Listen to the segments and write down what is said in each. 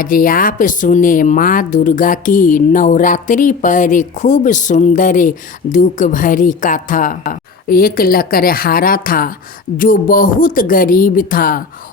आज आप सुने माँ दुर्गा की नवरात्रि पर खूब सुंदर दुख भरी कथा। एक लकड़हारा था जो बहुत गरीब था।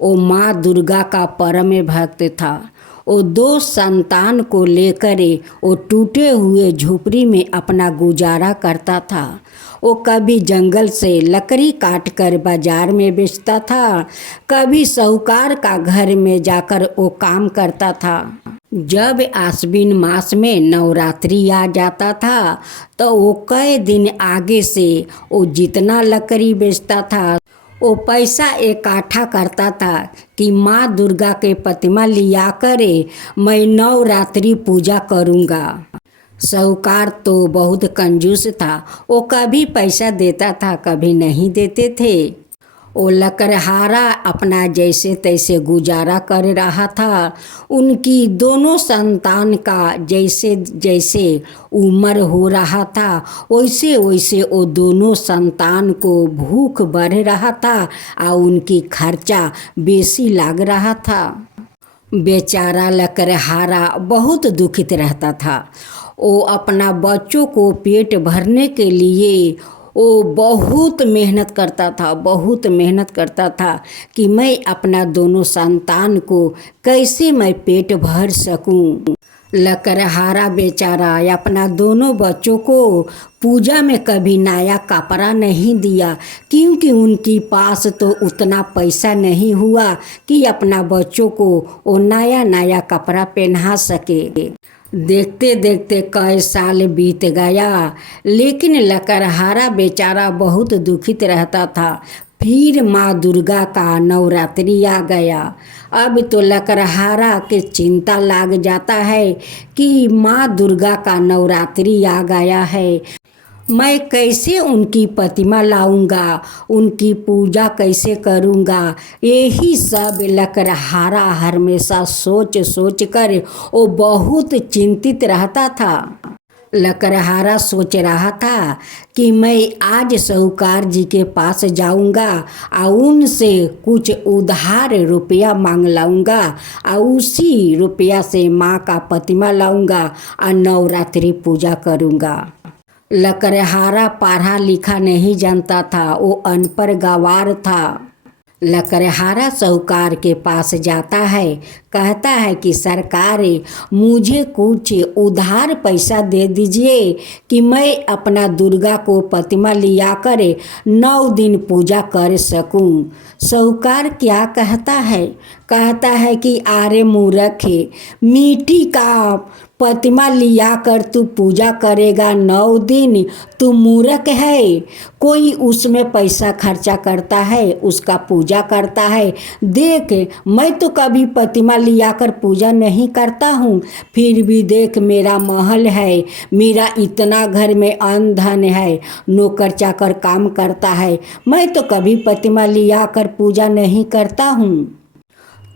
वो माँ दुर्गा का परम भक्त था। वो दो संतान को लेकर वो टूटे हुए झोपड़ी में अपना गुजारा करता था। वो कभी जंगल से लकड़ी काट कर बाजार में बेचता था, कभी साहूकार का घर में जाकर वो काम करता था। जब आश्विन मास में नवरात्रि आ जाता था तो वो कई दिन आगे से वो जितना लकड़ी बेचता था वो पैसा इकट्ठा करता था कि माँ दुर्गा के प्रतिमा लिया करे मैं नवरात्रि पूजा करूँगा। साहूकार तो बहुत कंजूस था। वो कभी पैसा देता था, कभी नहीं देते थे। वो लकड़हारा अपना जैसे तैसे गुजारा कर रहा था। उनकी दोनों संतान का जैसे जैसे उम्र हो रहा था वैसे वैसे वो दोनों संतान को भूख बढ़ रहा था और उनकी खर्चा बेसी लग रहा था। बेचारा लकड़हारा बहुत दुखित रहता था। वो अपना बच्चों को पेट भरने के लिए वो बहुत मेहनत करता था कि मैं अपना दोनों संतान को कैसे मैं पेट भर सकूं। लकड़हारा बेचारा अपना दोनों बच्चों को पूजा में कभी नया कपड़ा नहीं दिया, क्योंकि उनके पास तो उतना पैसा नहीं हुआ कि अपना बच्चों को वो नया कपड़ा पहना सके। देखते देखते कई साल बीत गया, लेकिन लकड़हारा बेचारा बहुत दुखित रहता था। फिर माँ दुर्गा का नवरात्रि आ गया। अब तो लकड़हारा के चिंता लग जाता है कि माँ दुर्गा का नवरात्रि आ गया है, मैं कैसे उनकी प्रतिमा लाऊंगा, उनकी पूजा कैसे करूंगा। यही सब लकड़हारा हमेशा सोच कर वो बहुत चिंतित रहता था। लकड़हारा सोच रहा था कि मैं आज साहूकार जी के पास जाऊंगा और उनसे कुछ उधार रुपया मांग लाऊंगा और उसी रुपया से माँ का प्रतिमा लाऊंगा और नवरात्रि पूजा करूंगा। लकड़हारा पढ़ा लिखा नहीं जानता था, वो अनपढ़ गंवार था। लकड़हारा साहूकार के पास जाता है, कहता है कि सरकार मुझे कुछ उधार पैसा दे दीजिए कि मैं अपना दुर्गा को प्रतिमा लिया कर 9 दिन पूजा कर सकूं। साहूकार क्या कहता है कि अरे मूर्ख, मिट्टी का प्रतिमा लिया कर तू पूजा करेगा 9 दिन, तू मूर्ख है। कोई उसमें पैसा खर्चा करता है, उसका पूजा करता है। देख, मैं तो कभी प्रतिमा लिया कर पूजा नहीं करता हूँ, फिर भी देख मेरा महल है, मेरा इतना घर में अन्न धन है, नौकर चाकर काम करता है, मैं तो कभी प्रतिमा लिया कर पूजा नहीं करता हूँ।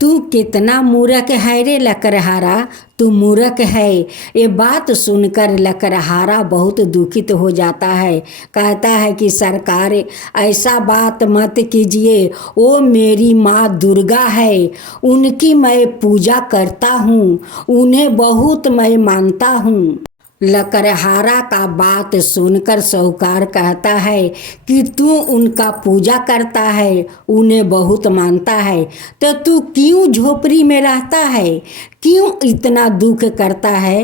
तू कितना मूर्ख है रे लकड़हारा, तू मूर्ख है। ये बात सुनकर लकड़हारा बहुत दुखित हो जाता है। कहता है कि सरकार ऐसा बात मत कीजिए, वो मेरी माँ दुर्गा है, उनकी मैं पूजा करता हूँ, उन्हें बहुत मैं मानता हूँ। लकड़हारा का बात सुनकर साहूकार कहता है कि तू उनका पूजा करता है, उन्हें बहुत मानता है, तो तू क्यों झोपड़ी में रहता है, क्यों इतना दुख करता है।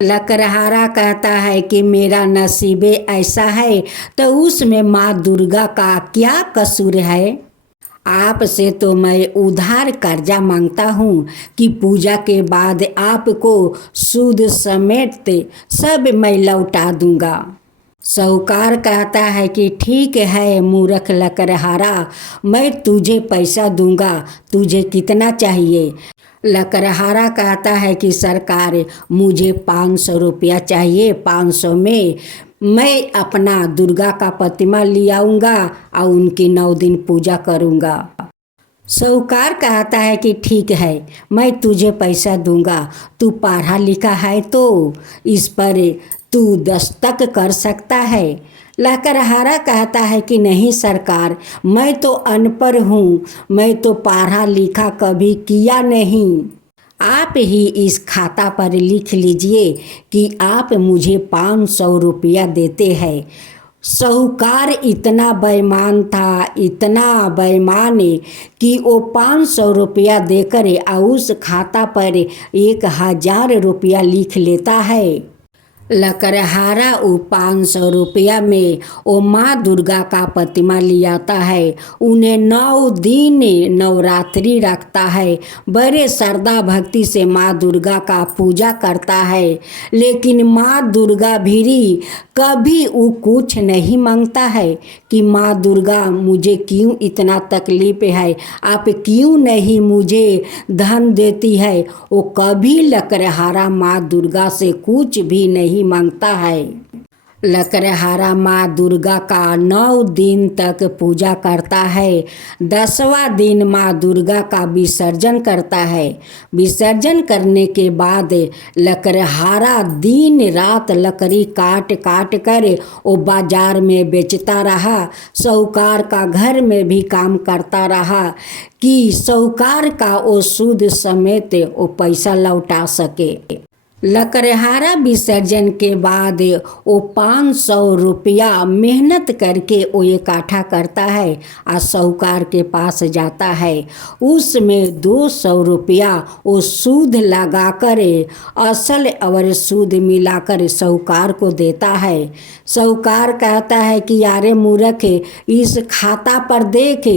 लकड़हारा कहता है कि मेरा नसीबे ऐसा है तो उसमें माँ दुर्गा का क्या कसूर है। आपसे तो मैं उधार कर्जा मांगता हूँ कि पूजा के बाद आपको सूद समेत सब मैं लौटा दूंगा। साहूकार कहता है कि ठीक है मूर्ख लकड़हारा, मैं तुझे पैसा दूंगा, तुझे कितना चाहिए। लकड़हारा कहता है कि सरकार मुझे 500 रुपया चाहिए, 500 में मैं अपना दुर्गा का प्रतिमा ले आऊँगा और उनकी 9 दिन पूजा करूँगा। साहूकार कहता है कि ठीक है, मैं तुझे पैसा दूंगा, तू पढ़ा लिखा है तो इस पर तू दस्तक कर सकता है। लकड़हारा कहता है कि नहीं सरकार, मैं तो अनपढ़ हूँ, मैं तो पढ़ा लिखा कभी किया नहीं। आप ही इस खाता पर लिख लीजिए कि आप मुझे 500 रुपया देते हैं। साहूकार इतना बेईमान था, इतना बेईमान कि वो 500 रुपया देकर उस खाता पर 1000 रुपया लिख लेता है। लकड़हारा वो 500 रुपया में वो माँ दुर्गा का प्रतिमा ले आता है। उन्हें 9 दिन नवरात्रि रखता है। बड़े श्रद्धा भक्ति से माँ दुर्गा का पूजा करता है। लेकिन माँ दुर्गा भी कभी वो कुछ नहीं मांगता है कि माँ दुर्गा मुझे क्यों इतना तकलीफ है, आप क्यों नहीं मुझे धन देती है। वो कभी लकड़हारा माँ दुर्गा से कुछ भी नहीं मांगता है। लकड़हारा माँ दुर्गा का 9 दिन तक पूजा करता है। 10वां दिन माँ दुर्गा का विसर्जन करता है। विसर्जन करने के बाद लकड़हारा दिन रात लकड़ी काट काट कर वो बाजार में बेचता रहा। साहूकार का घर में भी काम करता रहा कि साहूकार का वो सूद समेत वो पैसा लौटा सके। लकड़हारा विसर्जन के बाद वो 500 रुपया मेहनत करके वो इकट्ठा करता है और साहूकार के पास जाता है। उसमें 200 रुपया वो सूद लगाकर असल और सूद मिलाकर साहूकार को देता है। साहूकार कहता है कि यारे मूर्ख, इस खाता पर देख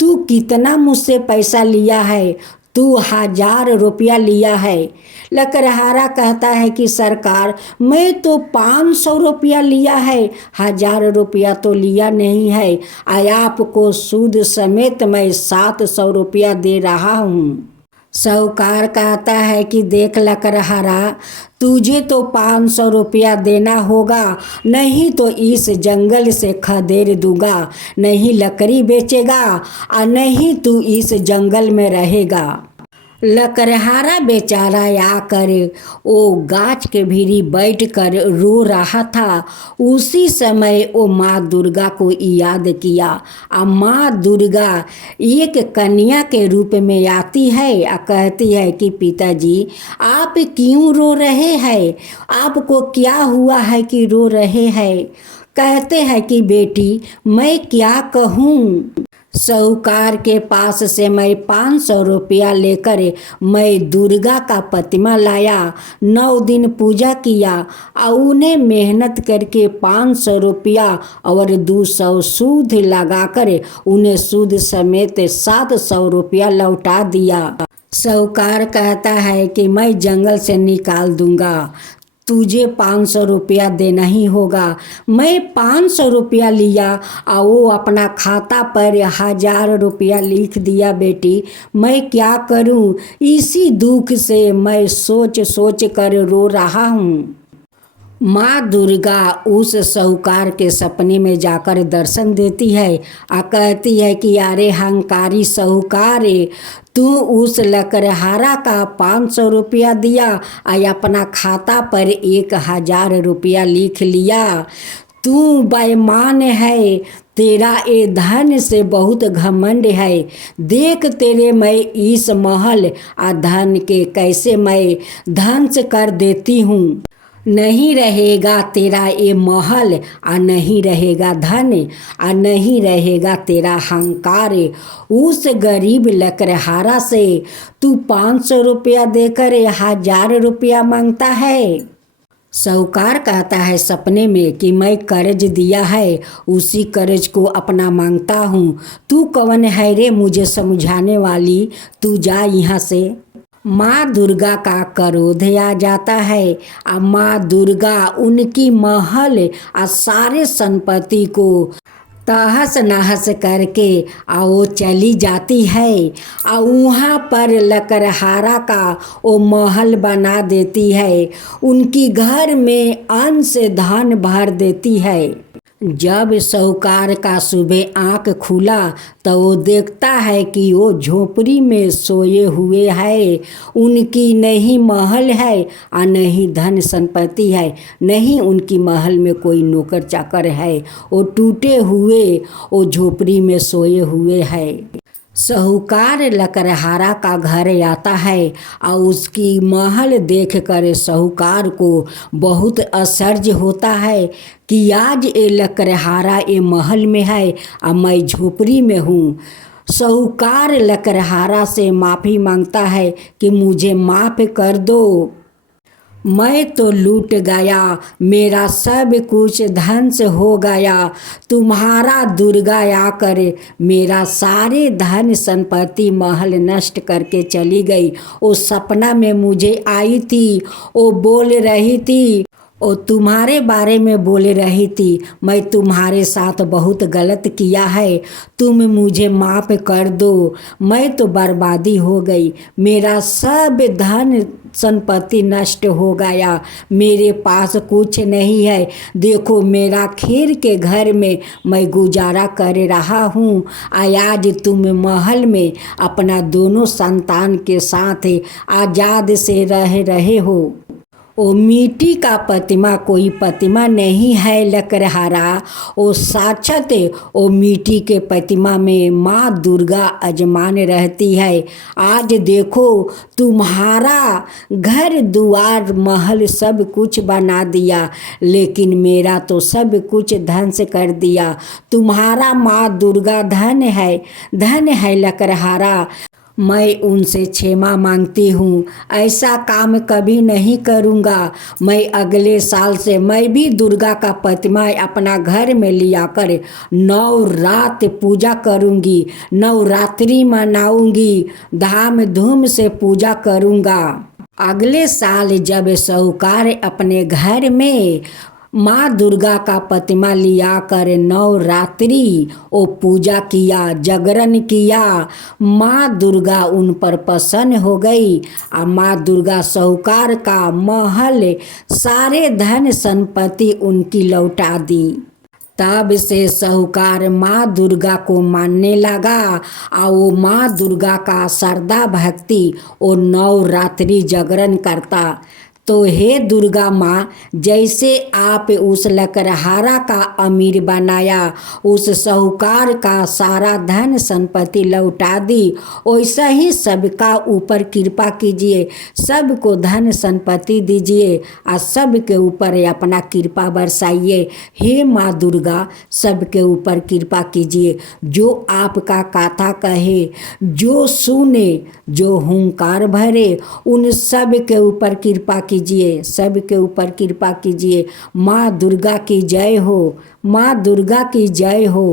तू कितना मुझसे पैसा लिया है, तू 1000 रुपया लिया है। लकड़हारा कहता है कि सरकार मैं तो 500 रुपया लिया है, 1000 रुपया तो लिया नहीं है। आपको सूद समेत मैं 700 रुपया दे रहा हूँ। साहूकार कहता है कि देख लकड़हारा, तुझे तो 500 रुपया देना होगा, नहीं तो इस जंगल से खदेड़ दूंगा, नहीं लकड़ी बेचेगा और नहीं तू इस जंगल में रहेगा। लकड़हारा बेचारा आकर वो गाछ के भीरी बैठकर रो रहा था। उसी समय वो माँ दुर्गा को याद किया और माँ दुर्गा एक कन्या के रूप में आती है और कहती है कि पिताजी आप क्यों रो रहे हैं, आपको क्या हुआ है कि रो रहे हैं। कहते हैं कि बेटी मैं क्या कहूँ, साहूकार के पास से मैं 500 रुपया लेकर मैं दुर्गा का प्रतिमा लाया, 9 दिन पूजा किया और उन्हें मेहनत करके 500 रुपया और 200 सूद लगाकर उन्हें सूद समेत 700 रुपया लौटा दिया। साहूकार कहता है कि मैं जंगल से निकाल दूंगा, तुझे 500 रुपया देना ही होगा। मैं 500 रुपया लिया और वो अपना खाता पर 1000 रुपया लिख दिया। बेटी मैं क्या करूं, इसी दुख से मैं सोच सोच कर रो रहा हूँ। माँ दुर्गा उस साहूकार के सपने में जाकर दर्शन देती है और कहती है कि अरे हंकारी साहूकार, तू उस लकड़हारा का 500 रुपया दिया और अपना खाता पर 1000 रुपया लिख लिया। तू बेईमान है, तेरा ये धन से बहुत घमंड है। देख तेरे मैं इस महल और धन के कैसे मैं ध्वंस कर देती हूँ। नहीं रहेगा तेरा ये महल और नहीं रहेगा धन और नहीं रहेगा तेरा अहंकार। उस गरीब लकड़हारा से तू 500 रुपया देकर 1000 रुपया मांगता है। साहूकार कहता है सपने में कि मैं कर्ज दिया है, उसी कर्ज को अपना मांगता हूँ। तू कौन है रे मुझे समझाने वाली, तू जा यहाँ से। माँ दुर्गा का क्रोध आ जाता है और माँ दुर्गा उनकी महल और सारे संपत्ति को तहस नहस करके वो चली जाती है और वहाँ पर लकड़हारा का वो महल बना देती है। उनकी घर में अन्न से धन भर देती है। जब साहूकार का सुबह आँख खुला तो वो देखता है कि वो झोपड़ी में सोए हुए है। उनकी नहीं महल है और नहीं धन संपत्ति है, नहीं उनकी महल में कोई नौकर चाकर है। वो टूटे हुए वो झोपड़ी में सोए हुए है। साहूकार लकड़हारा का घर आता है और उसकी महल देखकर साहूकार को बहुत आश्चर्य होता है कि आज ये लकड़हारा ये महल में है और मैं झोपड़ी में हूँ। साहूकार लकड़हारा से माफ़ी मांगता है कि मुझे माफ़ कर दो, मैं तो लूट गया, मेरा सब कुछ ध्वंस हो गया। तुम्हारा दुर्गा आकर मेरा सारे धन संपत्ति महल नष्ट करके चली गई। वो सपना में मुझे आई थी, वो बोल रही थी, वो तुम्हारे बारे में बोल रही थी, मैं तुम्हारे साथ बहुत गलत किया है, तुम मुझे माफ़ कर दो। मैं तो बर्बादी हो गई, मेरा सब धन संपत्ति नष्ट हो गया, मेरे पास कुछ नहीं है। देखो मेरा खीर के घर में मैं गुजारा कर रहा हूँ। आज तुम महल में अपना दोनों संतान के साथ आज़ाद से रह रहे हो। ओ मिट्टी का प्रतिमा कोई प्रतिमा नहीं है लकड़हारा, ओ साक्षात ओ मिट्टी के प्रतिमा में माँ दुर्गा अजमान रहती है। आज देखो तुम्हारा घर दुआर महल सब कुछ बना दिया, लेकिन मेरा तो सब कुछ ध्वंस कर दिया। तुम्हारा माँ दुर्गा धन है लकड़हारा। मैं उनसे क्षमा मांगती हूँ, ऐसा काम कभी नहीं करूँगा। मैं अगले साल से मैं भी दुर्गा का प्रतिमा अपना घर में लिया कर 9 रात पूजा करूँगी, नवरात्रि मनाऊँगी, धाम धूम से पूजा करूँगा। अगले साल जब साहूकार अपने घर में माँ दुर्गा का प्रतिमा लिया कर नवरात्रि ओ पूजा किया, जागरण किया, माँ दुर्गा उन पर प्रसन्न हो गई और माँ दुर्गा साहूकार का महल सारे धन संपत्ति उनकी लौटा दी। तब से साहूकार माँ दुर्गा को मानने लगा और वो माँ दुर्गा का श्रद्धा भक्ति वो नवरात्रि जागरण करता। तो हे दुर्गा माँ, जैसे आप उस लकड़हारा का अमीर बनाया, उस साहूकार का सारा धन संपत्ति लौटा दी, वैसा ही सबका ऊपर कृपा कीजिए, सबको धन संपत्ति दीजिए और सबके ऊपर अपना कृपा बरसाइए। हे माँ दुर्गा, सबके ऊपर कृपा कीजिए। जो आपका कथा कहे, जो सुने, जो हुंकार भरे, उन सब के ऊपर कृपा कीजिए, सबके ऊपर कृपा कीजिए। माँ दुर्गा की जय हो, माँ दुर्गा की जय हो।